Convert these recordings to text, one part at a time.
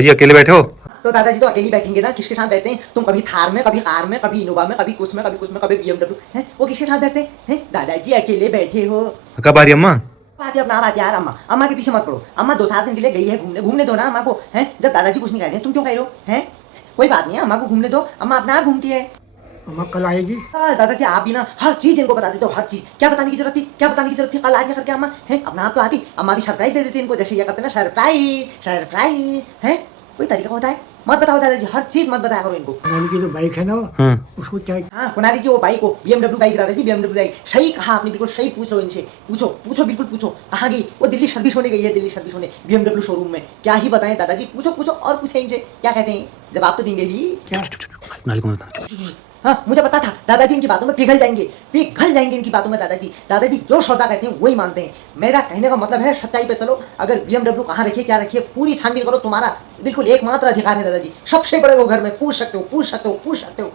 जी अकेले बैठे हो? तो दादाजी तो अकेले बैठेंगे ना, किसके साथ बैठते हैं? तुम कभी थार में, कभी कार में, कभी इनोवा में, कभी कुछ में, कभी कुछ में, कभी बीएमडब्ल्यू हैं, वो किसके साथ बैठते हैं? दादाजी अकेले बैठे हो। कब आ रही अम्मा? बात है अपना बात यार, अम्मा अम्मा के पीछे मत पड़ो। अम्मा 2-4 दिन के लिए गई है घूमने, घूमने दो ना अम्मा को। हैं जब दादाजी कुछ नहीं कह रहे हैं तुम क्यों कह रहे हो? हैं कोई बात नहीं है, अम्मा को घूमने दो, अम्मा अपना आप घूमती है। अम्मा कल आएगी। दादाजी आप भी ना हर चीज इनको बता देते हो, हर चीज। क्या बताने की जरूरत थी, क्या बताने की जरूरत थी? कल आ गया करके अम्मा है, अपना आप तो आती, अम्मा भी सरप्राइज दे देती इनको, जैसे ये करते ना सरप्राइज सरप्राइज है। कोई तरीका होता है? मत बताओ दादाजी, हर चीज मत बताया करो इनको। कुणाली की जो बाइक है ना, उसको क्या हाँ कुणाली की वो बाइक को, बीएमडब्ल्यू बाइक दादाजी, बीएमडब्ल्यू बाइक। सही कहा आपने, बिल्कुल सही। पूछो इनसे, पूछो पूछो, बिल्कुल पूछो। कहाँ गई वो? दिल्ली सर्विस होने गई है, दिल्ली सर्विस होने बीएमडब्ल्यू शोरूम में। क्या ही बताएं दादाजी, पूछो पूछो और पूछे इनसे, क्या कहते हैं? जवाब तो देंगे ही। क्या हाँ मुझे पता था दादाजी इनकी बातों में पिघल जाएंगे इनकी बातों में दादाजी। दादाजी जो श्रोता कहते हैं वही मानते हैं। मेरा कहने का मतलब है सच्चाई पे चलो। अगर बीएमडब्ल्यू कहाँ रखिए, क्या रखिए, पूरी छानबीन करो। तुम्हारा बिल्कुल एकमात्र अधिकार है दादाजी, सबसे बड़े को घर में पूछ सकते हो, पूछ सकते हो, पूछ सकते हो।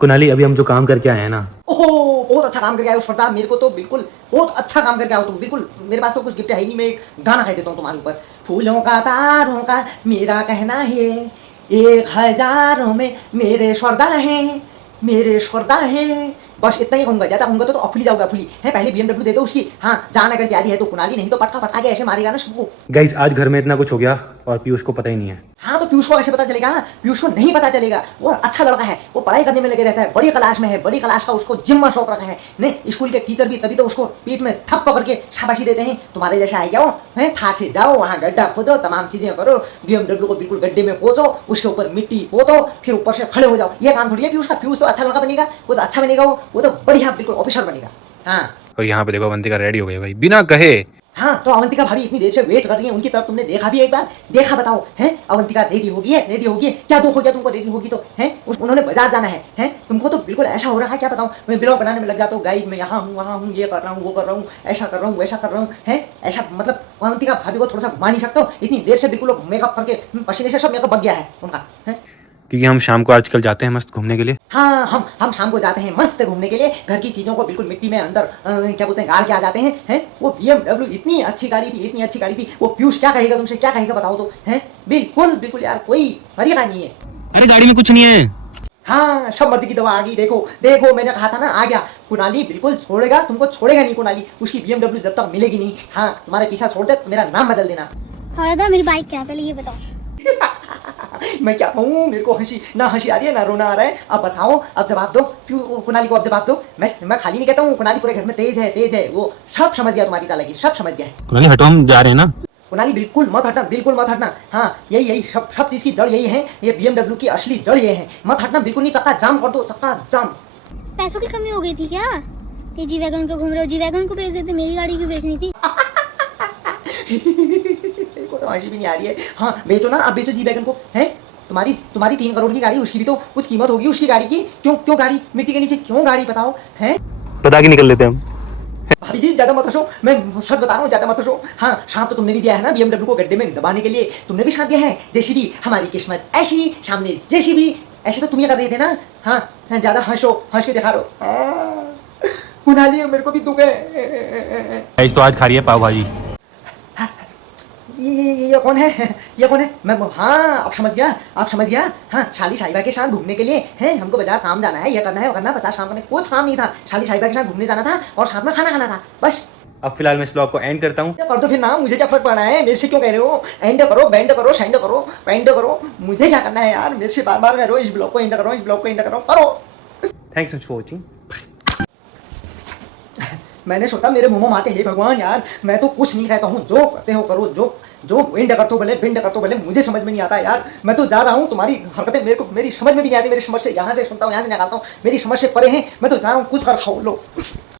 कुणाली अभी हम जो काम करके आए हैं ना, ओहो बहुत अच्छा काम करके आए हो श्रोता, मेरे को तो बिल्कुल बहुत अच्छा काम करके आओ तुम, बिल्कुल। मेरे पास तो कुछ गिफ्ट है ही नहीं, मैं एक गाना कह देता हूँ तुम्हारे ऊपर। फूलों का तारों का मेरा कहना है, 1000 में मेरे स्वर्दा हैं, मेरे स्वर्दा हैं। बस इतना ही कहूंगा, ज्यादा कहूंगा तो अफुली जाऊंगा, अफुली है। पहले बीएमडब्ल्यू दे दो उसकी। हाँ जान अगर प्यारी है तो कुणाली, नहीं तो पटका पटका के ऐसे मारेगा ना सबको। गाइस आज घर में इतना कुछ हो गया और पीयूष को पता ही नहीं है। हाँ तो पीयूष को कैसे पता चलेगा? पीयूष को नहीं पता चलेगा, वो अच्छा लड़का है, वो पढ़ाई करने में लगे रहता है, बड़ी क्लास में है, बड़ी क्लास का उसको जिम्मा शौक रखा है। नहीं स्कूल के टीचर भी तभी तो उसको पीठ में थप पकड़ के शाबाशी देते हैं। तुम्हारे जैसा है क्या वो? है थार से जाओ, वहाँ गड्ढा खोदो, तमाम चीजें करो, बीएमडब्ल्यू को बिल्कुल गड्ढे में पोछो, उसके ऊपर मिट्टी पोतो, फिर ऊपर से खड़े हो जाओ। ये काम थोड़ी है पीयूष का। पीयूष तो अच्छा लड़का बनेगा, वो तो अच्छा बनेगा, वो तो बढ़िया बिल्कुल ऑफिसर बनेगा। हाँ और यहाँ पे देखो अवंतिका रेडी हो गई भाई बिना कहे। हाँ तो अवंतिका भाभी इतनी देर से वेट कर रही है, उनकी तरफ तुमने देखा भी एक बार? देखा बताओ है? अवंतिका रेडी होगी है, रेडी होगी है। क्या दुख हो गया तुमको रेडी होगी तो? है उन्होंने बाजार जाना है तुमको तो बिल्कुल ऐसा हो रहा है, क्या बताऊं। मैं ब्लॉग बनाने में लग जाता हूँ, गाइस मैं यहाँ हूँ वहाँ हूँ, ये कर रहा हूँ वो कर रहा हूँ, ऐसा कर रहा हूँ वैसा कर रहा हूँ है। ऐसा मतलब अवंतिका भाभी को थोड़ा सा घुमा नहीं सकते हो? इतनी देर से बिल्कुल मेकअप करके पसीने से सब मेकअप बग गया है उनका है। क्योंकि हम शाम को आजकल जाते हैं मस्त घूमने के लिए। हाँ हम शाम को जाते हैं मस्त घूमने के लिए, घर की चीजों को बिल्कुल मिट्टी में अंदर क्या बोलते हैं गाड़ के आ जाते हैं। वो बीएमडब्ल्यू इतनी अच्छी गाड़ी थी, इतनी अच्छी गाड़ी थी। वो पीयूष क्या कहेगा तुमसे, क्या कहेगा बताओ तो? है बिल्कुल बिल्कुल यार, कोई तरीका नहीं है। अरे गाड़ी में कुछ नहीं है। हाँ सब मर्जी की दवा आ गई, देखो देखो मैंने कहा था ना आ गया। कुणाली बिल्कुल छोड़ेगा तुमको, छोड़ेगा नहीं कुणाली, उसकी बीएमडब्ल्यू जब तक मिलेगी नहीं। हाँ तुम्हारे पीछा छोड़ दे तो मेरा नाम बदल देना। दादा मेरी बाइक क्या है पहले ये बताओ। मैं क्या कहूँ, मेरे को हंसी ना हंसी आ रही है ना रोना आ रहा है। अब बताओ, अब जवाब दो कुणाली को, अब जवाब दो। मैं खाली नहीं कहता हूँ, कुणाली पूरे घर में तेज है, वो सब समझ गया तुम्हारी चालाकी, सब समझ गया है। कुणाली हटो हम जा रहे हैं ना। कुणाली बिल्कुल मत हटना, बिल्कुल मत हटना। हाँ यही सब चीज की जड़ यही है, ये बीएमडब्ल्यू की असली जड़ ये है। मत हटना बिल्कुल नहीं, चक्का जाम कर दो, चक्का जाम। पैसों की कमी हो गई थी क्या? ये जी वैगन को घूम रहे हो, जी वैगन को बेच देते, मेरी गाड़ी क्यों बेचनी थी? को तो हंसी भी नहीं आ रही है। हाँ बेचो ना, अब बेचो जी वैगन को। है तुम्हारी 3 करोड़ की गाड़ी, उसकी भी तो कुछ कीमत होगी उसकी गाड़ी की। क्यों गाड़ी मिट्टी के नीचे क्यों गाड़ी बताओ? है बता के निकल लेते हम। भाभी जी ज्यादा मत हंसो, मैं सच बता रहा हूँ, ज्यादा मत हंसो। हाँ साथ तो तुमने भी दिया है ना बीएमडब्ल्यू को गड्ढे में दबाने के लिए, तुमने भी साथ दिया है। जेसीबी हमारी किस्मत ऐसी, सामने जेसीबी, ऐसे तो तुम ये कर रहे थे ना। हाँ ज्यादा हंसो, हंस के दिखा रहो। कुणाली मेरे को भी दुख है। तो आज खा रही है पाव भाजी। ये कौन है, ये कौन है? मैं हाँ अब समझ गया। हाँ शाली साहिबा के साथ घूमने के लिए है, हमको बाजार काम जाना है, ये करना है वो करना है, 50 काम करने, कुछ काम नहीं था। शाली साहिबा के साथ घूमने जाना था और साथ में खाना खाना था, बस। अब फिलहाल मैं इस ब्लॉग को एंड करता हूँ। कर दो फिर ना, मुझे क्या फर्क पड़ रहा है, मेरे से क्यों कह रहे हो? एंड करो, बेंड करो, सेंड करो, पेंड करो, मुझे क्या करना है यार? मेरे से बार बार कह रहे हो इस ब्लॉग को एंड करो, इस ब्लॉग को एंड करो। Thanks for watching. मैंने सोचा मेरे मुंह में माते, हे भगवान यार मैं तो कुछ नहीं कहता हूँ, जो करते हो करो, जो एंड करते हो भले, बेंड करते हो भले, मुझे समझ में नहीं आता यार। मैं तो जा रहा हूँ, तुम्हारी हरकतें मेरी समझ में भी नहीं आती, मेरी समझ से यहाँ से सुनता हूँ, यहाँ से निकालता हूँ, मेरी समझ से परे हैं। मैं तो जा रहा हूँ, कुछ कर खाओ लो।